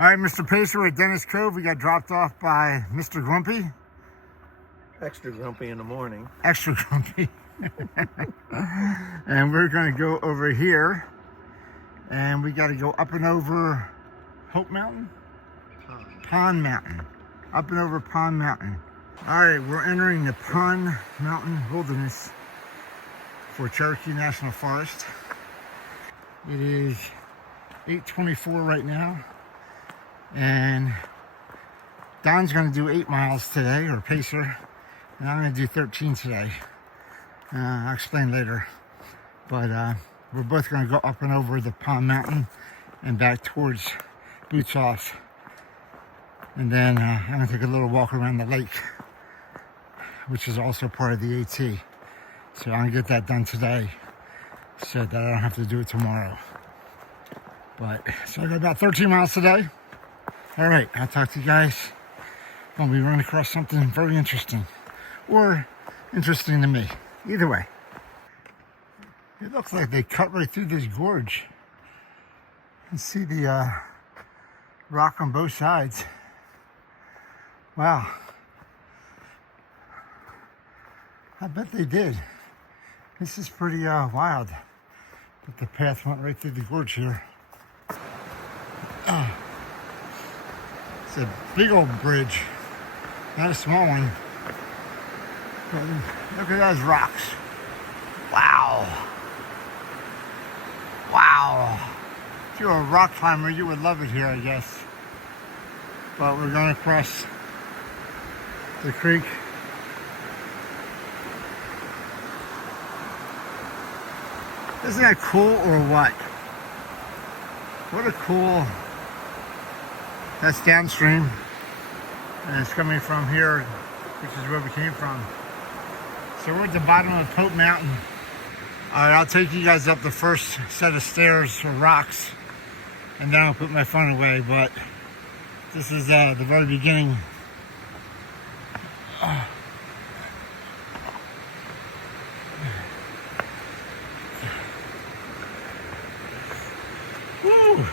All right, Mr. Pacer at Dennis Cove. We got dropped off by Mr. Grumpy. Extra grumpy in the morning. Extra grumpy. And we're going to go over here. And we got to go up and over Hope Mountain? Pond Mountain. Up and over Pond Mountain. All right, we're entering the Pond Mountain Wilderness for Cherokee National Forest. It is 8:24 right now. And Don's going to do 8 miles today, or Pacer. And I'm going to do 13 today. I'll explain later. But we're both going to go up and over the Pond Mountain and back towards Boots Off. And then I'm going to take a little walk around the lake, which is also part of the AT. So I'm going to get that done today so that I don't have to do it tomorrow. But, so I got about 13 miles today. All right, I'll talk to you guys when we run across something very interesting. Or interesting to me. Either way. It looks like they cut right through this gorge. You can see the rock on both sides. Wow. I bet they did. This is pretty wild. But the path went right through the gorge here. It's a big old bridge. Not a small one. But look at those rocks. Wow. Wow. If you're a rock climber, you would love it here, I guess. But we're going to cross the creek. Isn't that cool or what? What a cool... That's downstream. And it's coming from here, which is where we came from. So we're at the bottom of Pope Mountain. All right, I'll take you guys up the first set of stairs or rocks, and then I'll put my phone away. But this is the very beginning. Woo!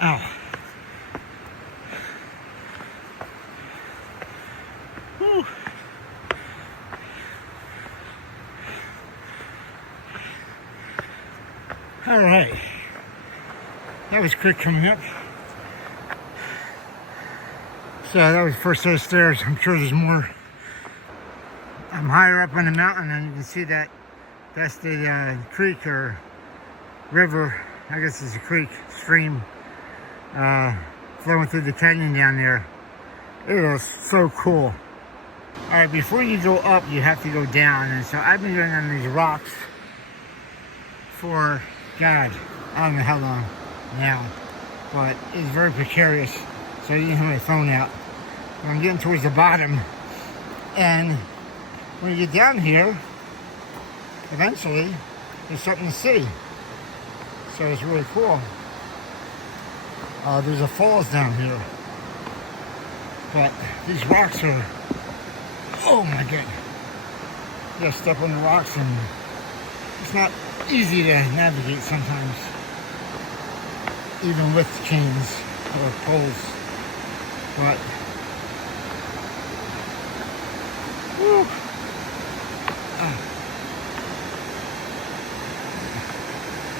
Ow. Whew. All right. That was quick coming up. So that was the first set of stairs. I'm sure there's more. I'm higher up on the mountain, and you can see that that's the creek or river. I guess it's a creek, stream, flowing through the canyon down there. It is so cool. All right, before you go up, you have to go down. And so I've been going on these rocks for, God, I don't know how long now, but it's very precarious. So I didn't have my phone out. But I'm getting towards the bottom. And when you get down here, eventually, there's something to see. So it's really cool. There's a falls down here. But these rocks are, oh my God. You gotta step on the rocks and it's not easy to navigate sometimes. Even with chains or poles. But, woo.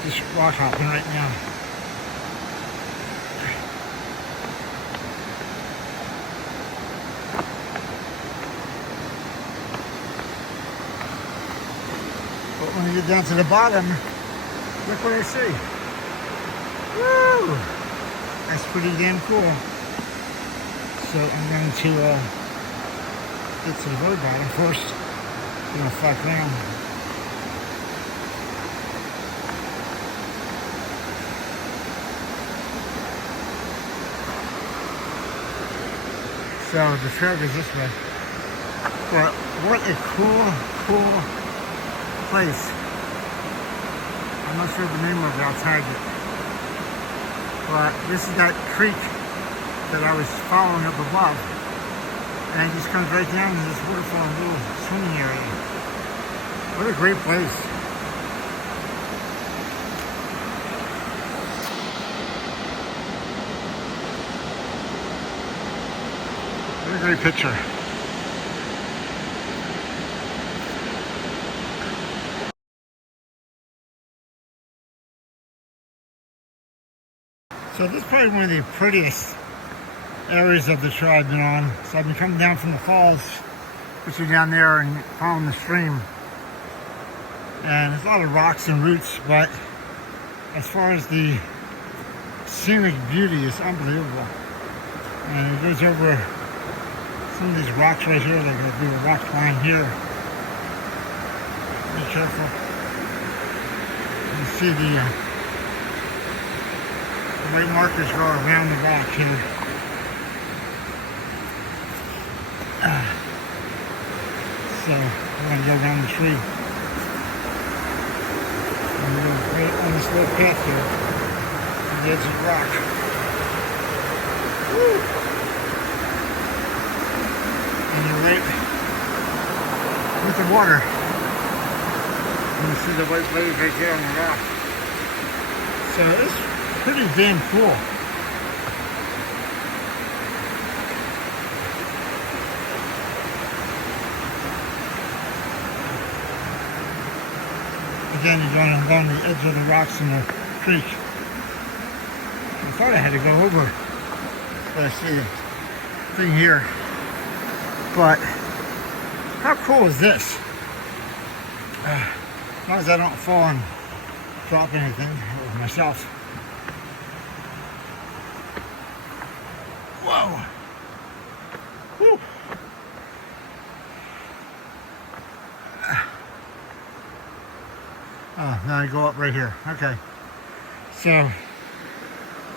Just rock hopping right now. But when you get down to the bottom, look what I see. Woo! That's pretty damn cool. So I'm going to get to the very bottom first. I'm going to flat ground. So the trail goes this way. But what a cool place. I'm not sure the name of it, I'll tag it. But this is that creek that I was following up above. And it just comes right down to this waterfall and little swimming area. What a great place. What a great picture. So this is probably one of the prettiest areas of the trail I've been on. So I've been coming down from the falls, which are down there, and following the stream. And there's a lot of rocks and roots, but as far as the scenic beauty, is unbelievable. And it goes over some of these rocks right here. They're going to do a rock climb here. Be careful. You see the white markers go around the rock here. So we're going to go around the tree. And we're going to go on this little path here to the edge of the rock. Woo! And you're right with the water. And you see the white waves right there on the rock. So it's pretty damn cool. Again, you're going along the edge of the rocks in the creek. I thought I had to go over, but I see the thing here. But how cool is this? As long as I don't fall and drop anything with myself. Whoa! Whew. Oh, now I go up right here. Okay. So,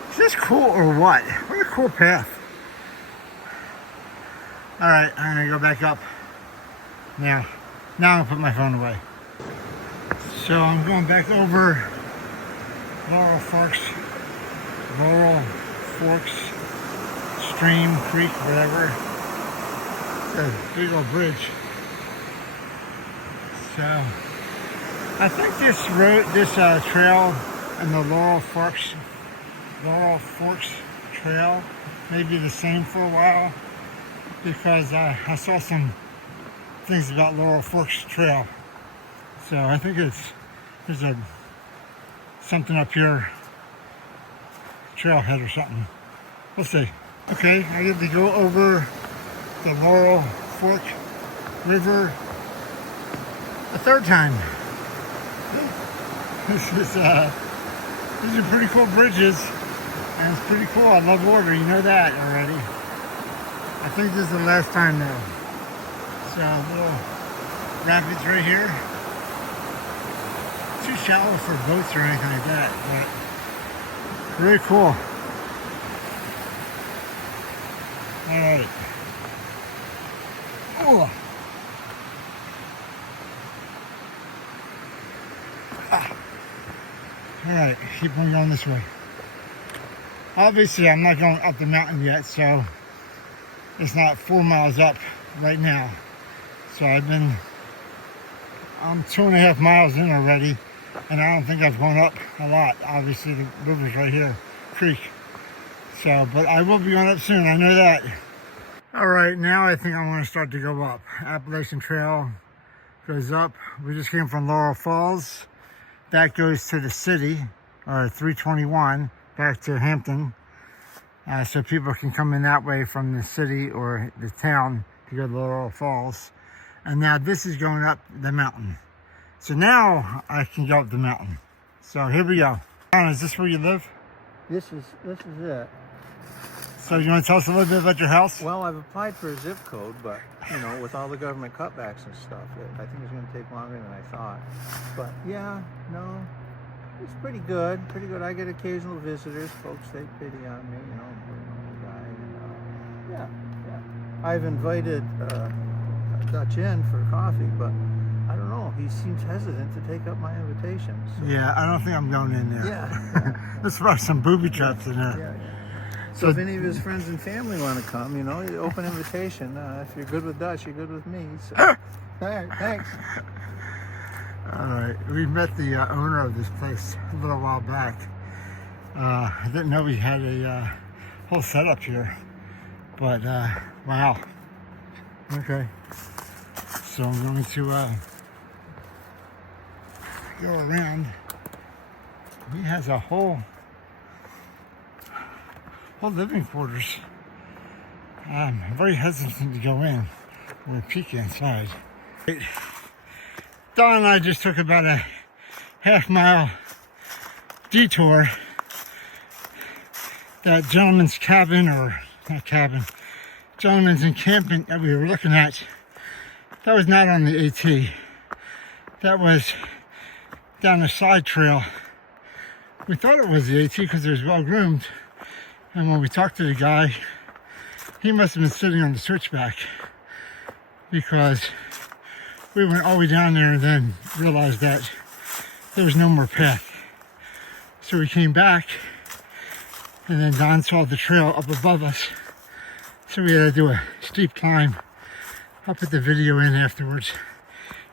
is this cool or what? What a cool path. Alright, I'm going to go back up. Now I'm going to put my phone away. So I'm going back over Laurel Forks stream, creek, whatever. It's a big old bridge. So I think this trail and the Laurel Forks trail may be the same for a while, because I saw some things about Laurel Forks trail. So I think there's something up here, trailhead or something. We'll see. Okay, I get to go over the Laurel Fork River a third time. These are pretty cool bridges, and it's pretty cool. I love water, you know that already. I think this is the last time though. So little rapids right here. Too shallow for boats or anything like that, but really cool. Alright. Oh. Alright, keep on going this way. Obviously I'm not going up the mountain yet, so it's not 4 miles up right now. So I'm 2.5 miles in already, and I don't think I've gone up a lot. Obviously the river's right here, creek. So, but I will be going up soon, I know that. Alright, now I think I want to start to go up. Appalachian Trail goes up. We just came from Laurel Falls. That goes to the city, or 321, back to Hampton. So people can come in that way from the city or the town to go to Laurel Falls. And now this is going up the mountain. So now I can go up the mountain. So here we go. John, is this where you live? This is it. So you want to tell us a little bit about your house? Well, I've applied for a zip code, but you know, with all the government cutbacks and stuff, I think it's going to take longer than I thought. But yeah, no, it's pretty good. Pretty good. I get occasional visitors. Folks take pity on me, you know, guy. And, yeah. I've invited Dutch in for coffee, but I don't know. He seems hesitant to take up my invitation. So. Yeah, I don't think I'm going in there. Yeah. There's probably some booby traps in there. Yeah. So if any of his friends and family want to come, you know, open invitation. If you're good with Dutch, you're good with me. So. All right, thanks. All right, we met the owner of this place a little while back. I didn't know we had a whole setup here, but wow. Okay, so I'm going to go around. He has a whole living quarters. I'm very hesitant to go in. I'm going to peek inside. Don and I just took about a half-mile detour. That gentleman's cabin, or not cabin, gentleman's encampment that we were looking at, that was not on the AT. That was down a side trail. We thought it was the AT because it was well groomed. And when we talked to the guy, he must have been sitting on the switchback, because we went all the way down there and then realized that there was no more path. So we came back, and then Don saw the trail up above us. So we had to do a steep climb. I'll put the video in afterwards.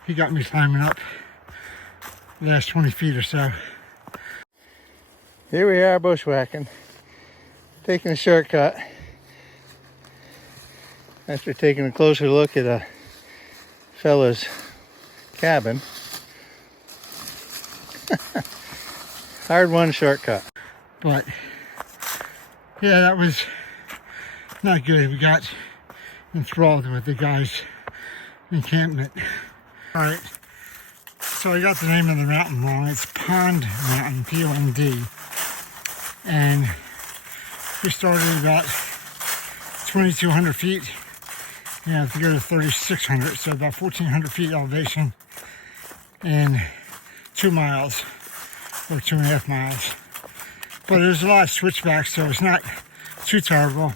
He got me climbing up the last 20 feet or so. Here we are bushwhacking, taking a shortcut after taking a closer look at a fella's cabin. Hard won shortcut. But yeah, that was not good. We got enthralled with the guy's encampment. All right, so I got the name of the mountain wrong. It's Pond Mountain, P-O-N-D. And we started about 2,200 feet. You have to go to 3,600, so about 1,400 feet elevation in 2 miles or 2.5 miles. But there's a lot of switchbacks, so it's not too terrible,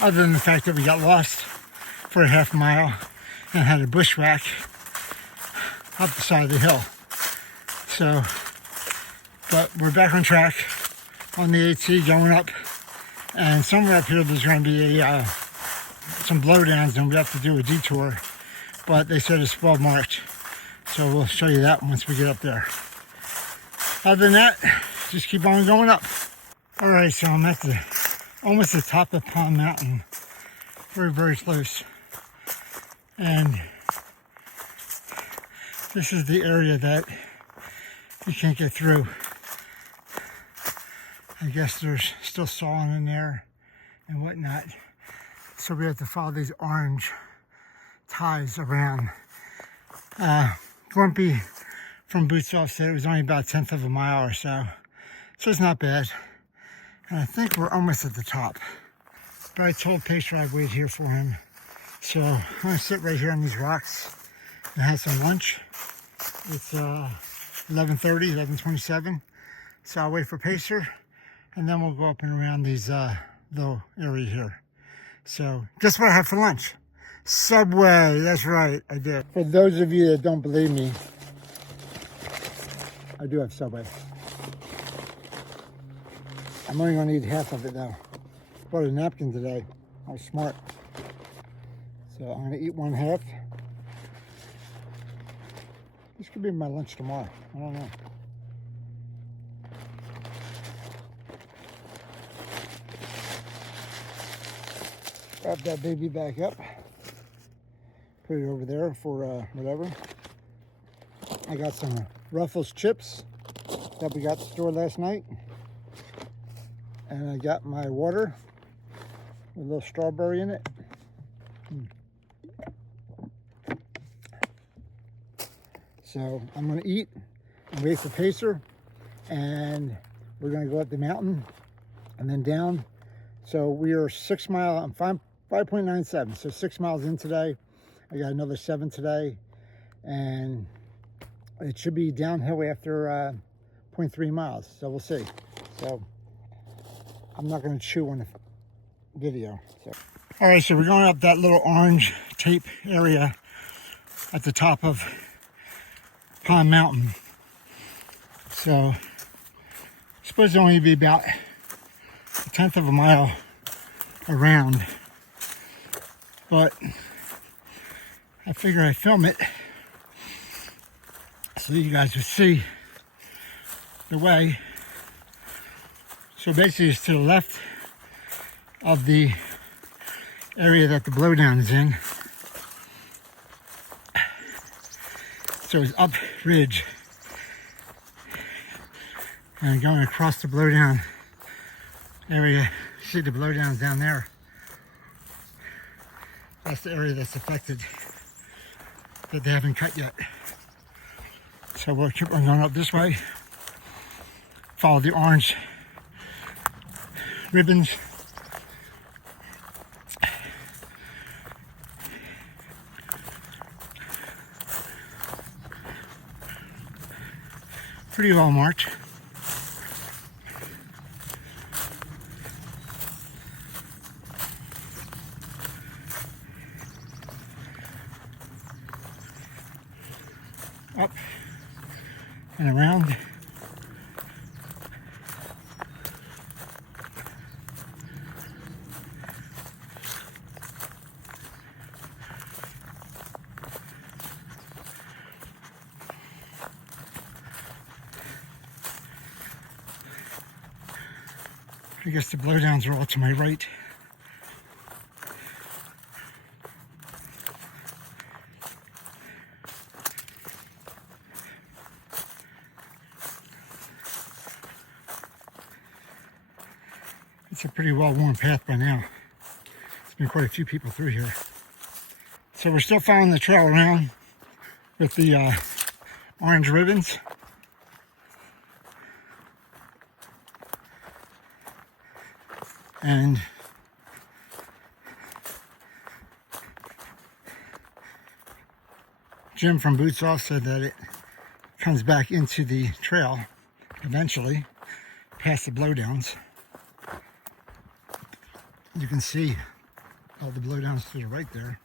other than the fact that we got lost for a half mile and had a bushwhack up the side of the hill. So, but we're back on track on the AT, going up, and somewhere up here there's going to be some blowdowns, and we have to do a detour, but they said it's well marked, so we'll show you that once we get up there. Other than that, just keep on going up. All right, so I'm at almost the top of Pond Mountain. Very, very close. And this is the area that you can't get through. I guess there's still sawing in there and whatnot. So we have to follow these orange ties around. Grumpy from Boots Off said it was only about 1/10 of a mile or so. So it's not bad. And I think we're almost at the top. But I told Pacer I'd wait here for him. So I'm gonna sit right here on these rocks and have some lunch. It's 11:30, 11:27. So I'll wait for Pacer, and then we'll go up and around these little area here. So guess what I had for lunch? Subway, that's right, I did. For those of you that don't believe me, I do have Subway. I'm only gonna eat half of it though. Bought a napkin today, I was smart. So I'm gonna eat 1/2. This could be my lunch tomorrow, I don't know. Wrap that baby back up. Put it over there for whatever. I got some Ruffles chips that we got at the store last night. And I got my water with a little strawberry in it. So I'm gonna eat and wait for Pacer, and we're gonna go up the mountain and then down. So we are 6 miles, I'm 5.97, so 6 miles in today. I got another 7 today, and it should be downhill after 0.3 miles, so we'll see. So I'm not going to chew on the video. So. All right, so we're going up that little orange tape area at the top of Pond Mountain. So it's supposed to only be about 1/10 of a mile around, but I figure I'd film it so you guys would see the way. So basically it's to the left of the area that the blowdown is in. So it's up ridge and going across the blowdown area. See the blowdowns down there. That's the area that's affected that they haven't cut yet. So we'll keep on going up this way. Follow the orange ribbons. Pretty well marked. Up and around. I guess the blowdowns are all to my right. It's a pretty well-worn path by now. There's been quite a few people through here. So we're still following the trail around with the orange ribbons. And Jim from Boots Off said that it comes back into the trail eventually, past the blowdowns. You can see all the blowdowns to the right there.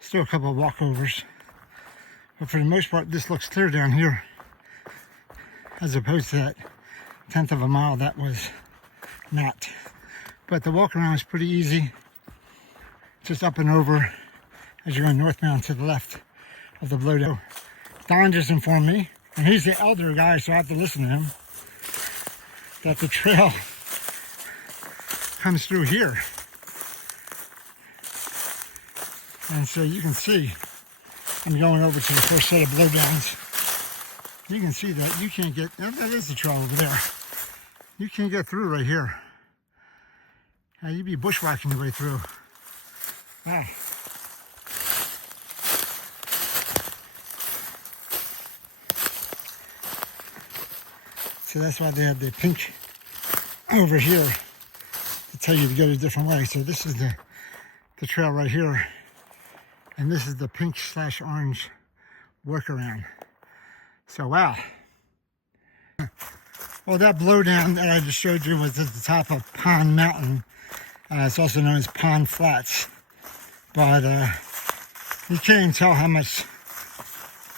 Still a couple of walkovers, but for the most part this looks clear down here, as opposed to that 1/10 of a mile that was not. But the walk around is pretty easy, just up and over as you're going northbound to the left of the blowdown. Don just informed me, and he's the elder guy, so I have to listen to him, that the trail comes through here. And so you can see, I'm going over to the first set of blowdowns. You can see that you can't get, that is the trail over there. You can't get through right here. You'd be bushwhacking your way through. Wow. So that's why they have the pink over here to tell you to go a different way. So this is the trail right here. And this is the pink/orange workaround. So wow. Well, that blowdown that I just showed you was at the top of Pond Mountain. It's also known as Pond Flats. But you can't even tell how much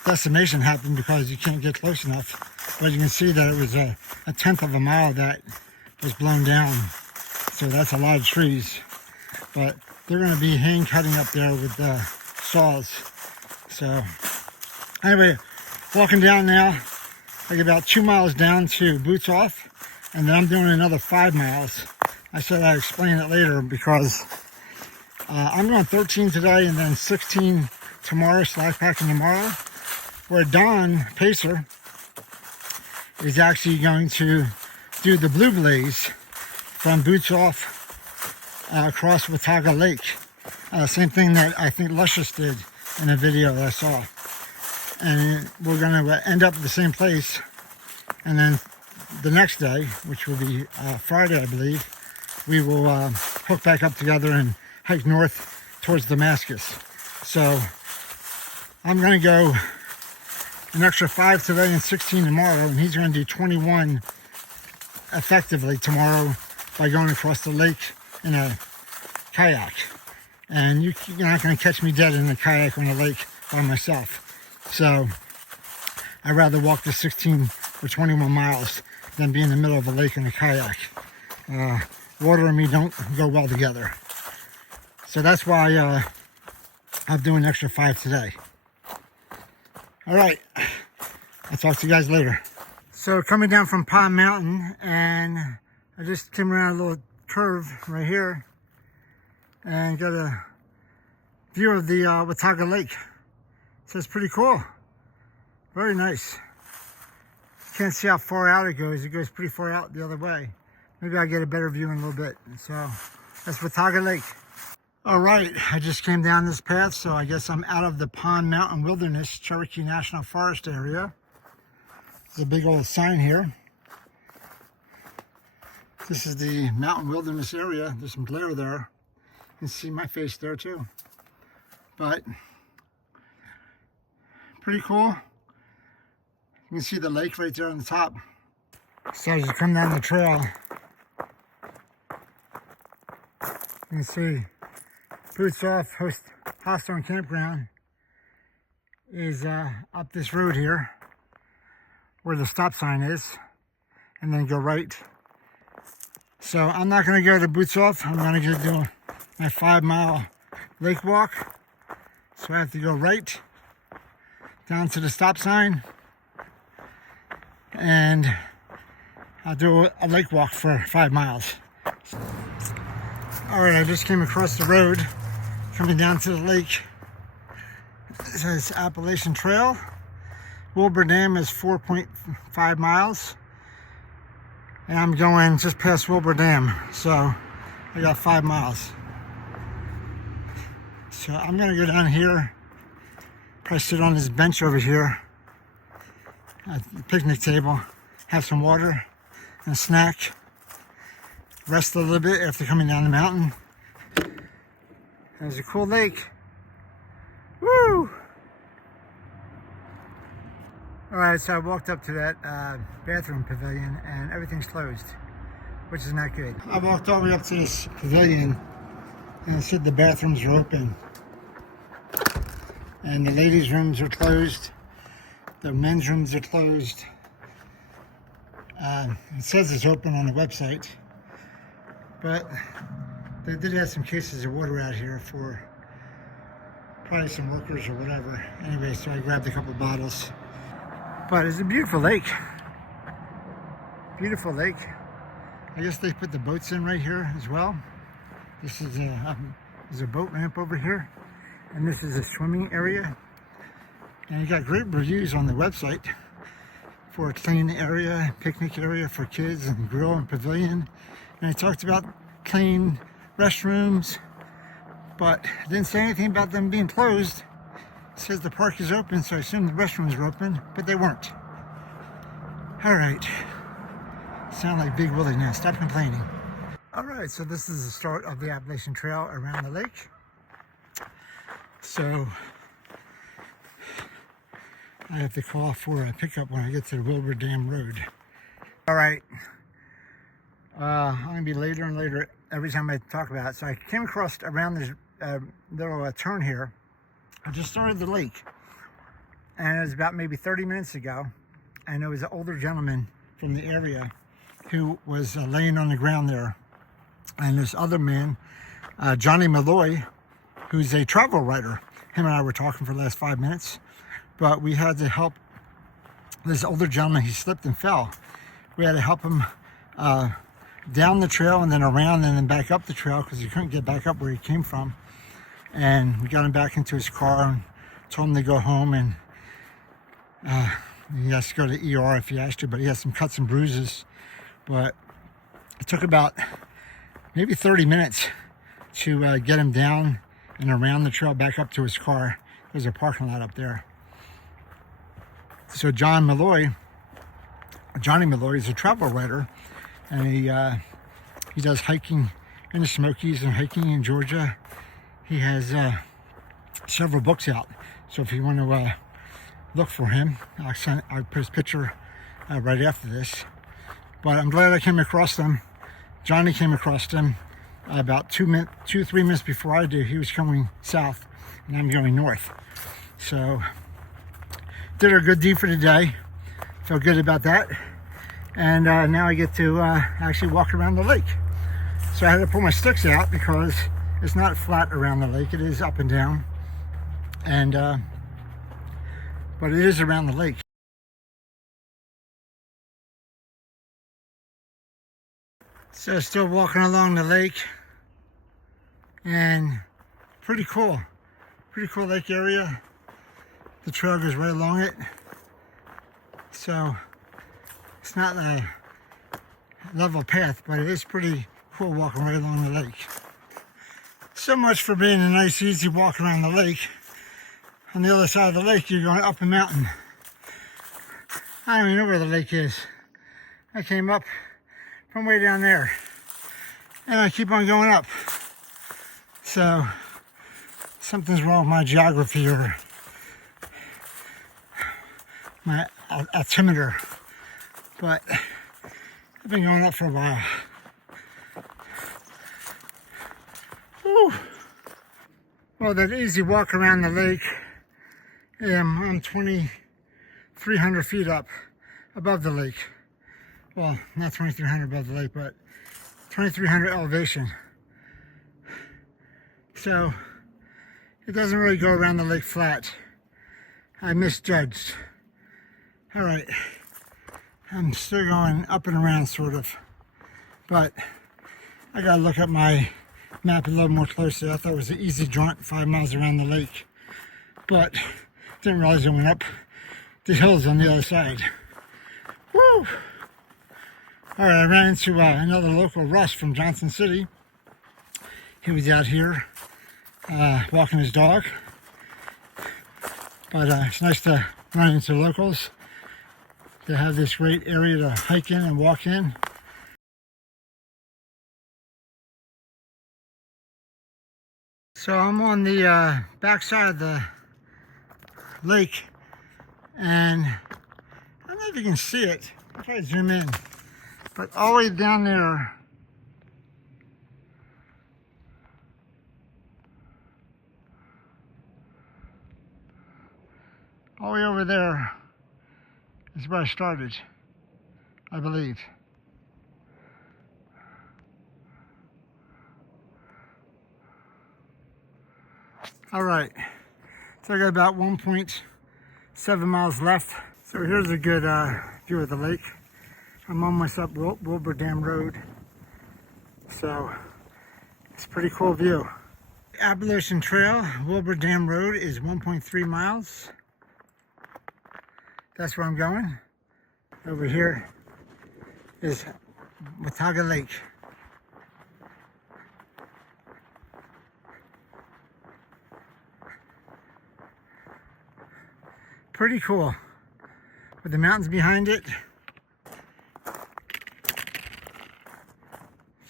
decimation happened because you can't get close enough. But you can see that it was a 1/10 of a mile that was blown down. So that's a lot of trees. But they're going to be hand cutting up there with saws. So anyway, walking down now. I get about 2 miles down to Boots Off, and then I'm doing another 5 miles. I said I'd explain it later because I'm going 13 today and then 16 tomorrow, slackpacking tomorrow, where Don Pacer is actually going to do the Blue Blaze from Boots Off across Watauga Lake. Same thing that I think Luscious did in a video that I saw. And we're going to end up at the same place, and then the next day, which will be Friday, I believe, we will hook back up together and hike north towards Damascus. So I'm going to go an extra 5 today and 16 tomorrow, and he's going to do 21 effectively tomorrow by going across the lake in a kayak. And you're not going to catch me dead in a kayak on a lake by myself. So I'd rather walk the 16 or 21 miles than be in the middle of a lake in a kayak. Water and me don't go well together. So that's why I'm doing an extra 5 today. All right, I'll talk to you guys later. So coming down from Pond Mountain, and I just came around a little curve right here and got a view of the Watauga Lake. So it's pretty cool. Very nice. Can't see how far out it goes. It goes pretty far out the other way. Maybe I'll get a better view in a little bit. So that's Watauga Lake. All right, I just came down this path, so I guess I'm out of the Pond Mountain Wilderness Cherokee National Forest area. There's a big old sign here. This is the Mountain Wilderness area. There's some glare there. You can see my face there too. But pretty cool. You can see the lake right there on the top. So as you come down the trail, you can see Boots Off Hostel and Campground is up this road here where the stop sign is, and then go right. So I'm not going to go to Boots Off. I'm going to do my 5-mile lake walk. So I have to go right down to the stop sign, and I'll do a lake walk for 5 miles. All right, I just came across the road coming down to the lake. It says Appalachiantrail. Wilber Dam is 4.5 miles. And I'm going just past Wilber Dam. So I got 5 miles. So I'm gonna go down here, probably sit on this bench over here at the picnic table, have some water and a snack, rest a little bit after coming down the mountain. There's a cool lake. Woo! Alright, so I walked up to that bathroom pavilion and everything's closed, which is not good. I walked all the way up to this pavilion and it said the bathrooms are open. And the ladies' rooms are closed. The men's rooms are closed. It says it's open on the website, but they did have some cases of water out here for probably some workers or whatever. Anyway, so I grabbed a couple of bottles. But it's a beautiful lake. Beautiful lake. I guess they put the boats in right here as well. This is there's a boat ramp over here, and this is a swimming area. And you got great reviews on the website for a clean area, picnic area for kids, and grill and pavilion. And it talked about clean restrooms, but it didn't say anything about them being closed. It says the park is open, so I assume the restrooms were open, but they weren't. All right. Sound like Big Willie now. Stop complaining. All right, so this is the start of the Appalachian Trail around the lake. So I have to call for a pickup when I get to the Wilber Dam Rd. All right. I'm going to be later and later every time I talk about it. So I came across around this little turn here. I just started the lake, and it was about maybe 30 minutes ago, and there was an older gentleman from the area who was laying on the ground there, and this other man, Johnny Malloy, who's a travel writer. Him and I were talking for the last 5 minutes, but we had to help this older gentleman. He slipped and fell. We had to help him down the trail and then around and then back up the trail because he couldn't get back up where he came from. And we got him back into his car and told him to go home, and he has to go to the ER if he has to, but he has some cuts and bruises. But it took about maybe 30 minutes to get him down and around the trail back up to his car. There's a parking lot up there. So Johnny Malloy is a travel writer, and he does hiking in the Smokies and hiking in Georgia. He has several books out, so if you want to look for him, I'll put his picture right after this. But I'm glad I came across them. Johnny came across them about 3 minutes before I did. He was coming south and I'm going north. So did a good deed for the day. Felt good about that. And now I get to actually walk around the lake. So I had to pull my sticks out because it's not flat around the lake. It is up and down. And but it is around the lake. So still walking along the lake, and pretty cool lake area. The trail goes right along it, so it's not a level path, but it is pretty cool walking right along the lake. So much for being a nice easy walk around the lake. On the other side of the lake you're going up a mountain. I don't even know where the lake is. I came up from way down there and I keep on going up. So something's wrong with my geography or my altimeter, but I've been going up for a while. Whew. Well, that easy walk around the lake, I'm 2,300 feet up above the lake. Well, not 2,300 above the lake, but 2,300 elevation. So it doesn't really go around the lake flat. I misjudged. All right, I'm still going up and around sort of, but I gotta look at my map a little more closely. I thought it was an easy jaunt 5 miles around the lake, but didn't realize I went up the hills on the other side. Woo! All right, I ran into another local, Russ from Johnson City. He was out here walking his dog, but it's nice to run into locals. They have this great area to hike in and walk in. So I'm on the back side of the lake, and I don't know if you can see it. I'll try to zoom in, but all the way down there, all the way over there is where I started, I believe. All right, so I got about 1.7 miles left. So here's a good view of the lake. I'm almost up Wilber Dam Rd. So it's a pretty cool view. Appalachian Trail, Wilber Dam Rd is 1.3 miles. That's where I'm going. Over here is Watauga Lake. Pretty cool, with the mountains behind it.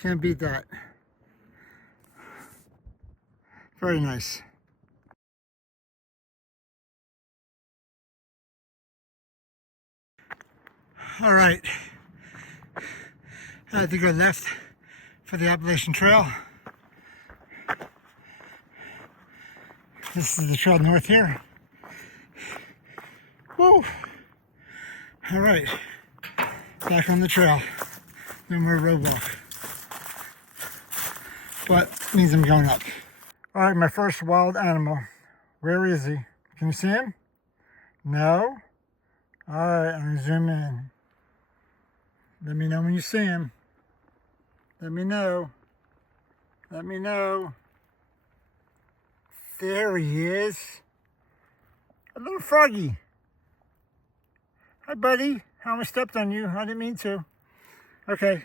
Can't beat that. Very nice. All right, I had to go left for the Appalachian Trail. This is the trail north here. Woo! All right, back on the trail. No more road walk, but means I'm going up. All right, my first wild animal. Where is he? Can you see him? No? All right, I'm gonna zoom in. Let me know when you see him. Let me know. Let me know. There he is. A little froggy. Hi, buddy. I almost stepped on you. I didn't mean to. Okay.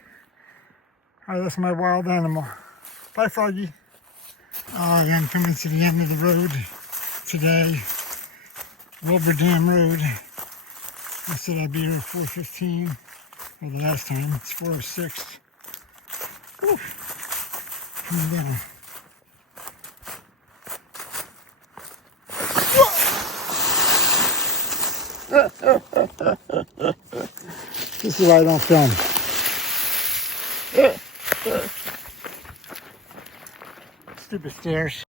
All right, that's my wild animal. Bye, froggy. Oh, yeah, I'm coming to the end of the road today. Wilber Dam Rd. I said I'd be here at 4:15. Well, the last time. It's 4:06. Woo. Coming down. This is why I don't film. Stupid stairs.